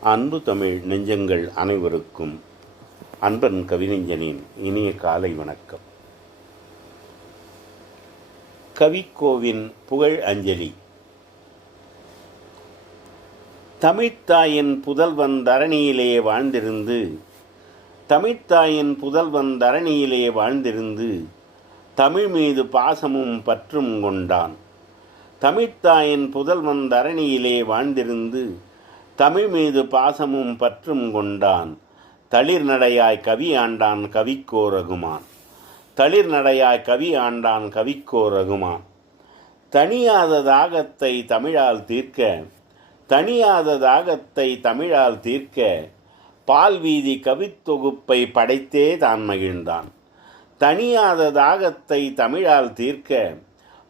அன்பு தமிழ் நெஞ்சங்கள் அனைவருக்கும் அன்பன் கவிநெஞ்சனின் இனிய காலை வணக்கம். கவிக்கோவின் புகழ் அஞ்சலி. தமிழ்த்தாயின் புதல்வன் தரணியிலே வாழ்ந்திருந்து தமிழ்த்தாயின் புதல்வன் தரணியிலே வாழ்ந்திருந்து தமிழ் மீது பாசமும் பற்றும் கொண்டான். தமிழ்த்தாயின் புதல்வன் தரணியிலே வாழ்ந்திருந்து தமிழ் மீது பாசமும் பற்றும் கொண்டான். தளிர் நடையாய் கவி ஆண்டான் கவிக்கோ ரகுமான். தளிர் நடையாய் கவி ஆண்டான் கவிக்கோ ரகுமான். தனியாத தாகத்தை தமிழால் தீர்க்க தனியாத தாகத்தை தமிழால் தீர்க்க பால் வீதி கவித்தொகுப்பை படைத்தே தான் மகிழ்ந்தான். தனியாத தாகத்தை தமிழால் தீர்க்க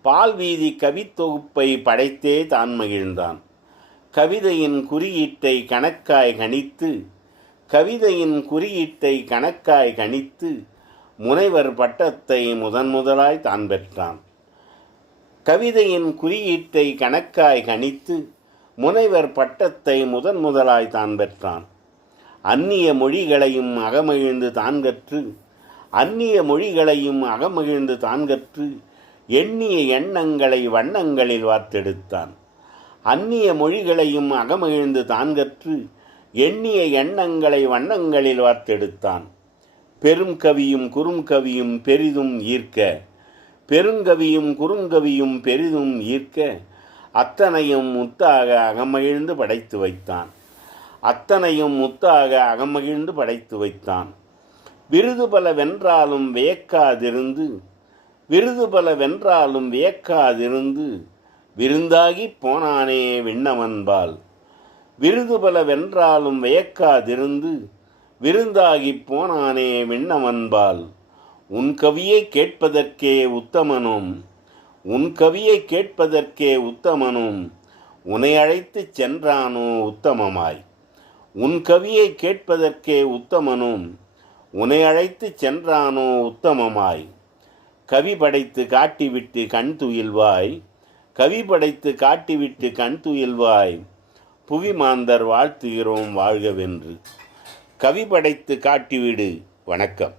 பால் வீதி கவித்தொகுப்பை படைத்தே தான் மகிழ்ந்தான். கவிதையின் குறியீட்டை கணக்காய் கணித்து கவிதையின் குறியீட்டை கணக்காய் கணித்து முனைவர் பட்டத்தை முதன் முதலாய் தான் பெற்றான். கவிதையின் குறியீட்டை கணக்காய் கணித்து முனைவர் பட்டத்தை முதன் முதலாய் தான் பெற்றான். அந்நிய மொழிகளையும் அகமகிழ்ந்து தான் கற்று அந்நிய மொழிகளையும் அகமகிழ்ந்து தான் கற்று எண்ணிய எண்ணங்களை வண்ணங்களில் வார்த்தெடுத்தான். அந்நிய மொழிகளையும் அகமகிழ்ந்து தான் கற்று எண்ணிய எண்ணங்களை வண்ணங்களில் வார்த்தெடுத்தான். பெரும் கவியும் குறுங்கவியும் பெரிதும் ஈர்க்க பெருங்கவியும் குறுங்கவியும் பெரிதும் ஈர்க்க அத்தனையும் முத்தாக அகமகிழ்ந்து படைத்து வைத்தான். அத்தனையும் முத்தாக அகமகிழ்ந்து படைத்து வைத்தான். விருது பல வென்றாலும் வியக்காதிருந்து விருது பல வென்றாலும் வியக்காதிருந்து விருந்தாகி போனானே விண்ணமன்பால். விருது பல வென்றாலும் வியக்காதிருந்து விருந்தாகி போனானே விண்ணமன்பால். உன் கவியை கேட்பதற்கே உத்தமனும் உன் கவியை கேட்பதற்கே உத்தமனும் உன்னை அழைத்துச் சென்றானோ உத்தமமாய். உன் கவியை கேட்பதற்கே உத்தமனும் உன்னை அழைத்துச் சென்றானோ உத்தமமாய். கவி படைத்து காட்டிவிட்டு கண் துயில்வாய். கவி படைத்து காட்டிவிட்டு கண் துயில்வாய் புவி மாந்தர் வாழ்த்துகிறோம் வாழ்கவென்று கவி படைத்து காட்டிவிடு. வணக்கம்.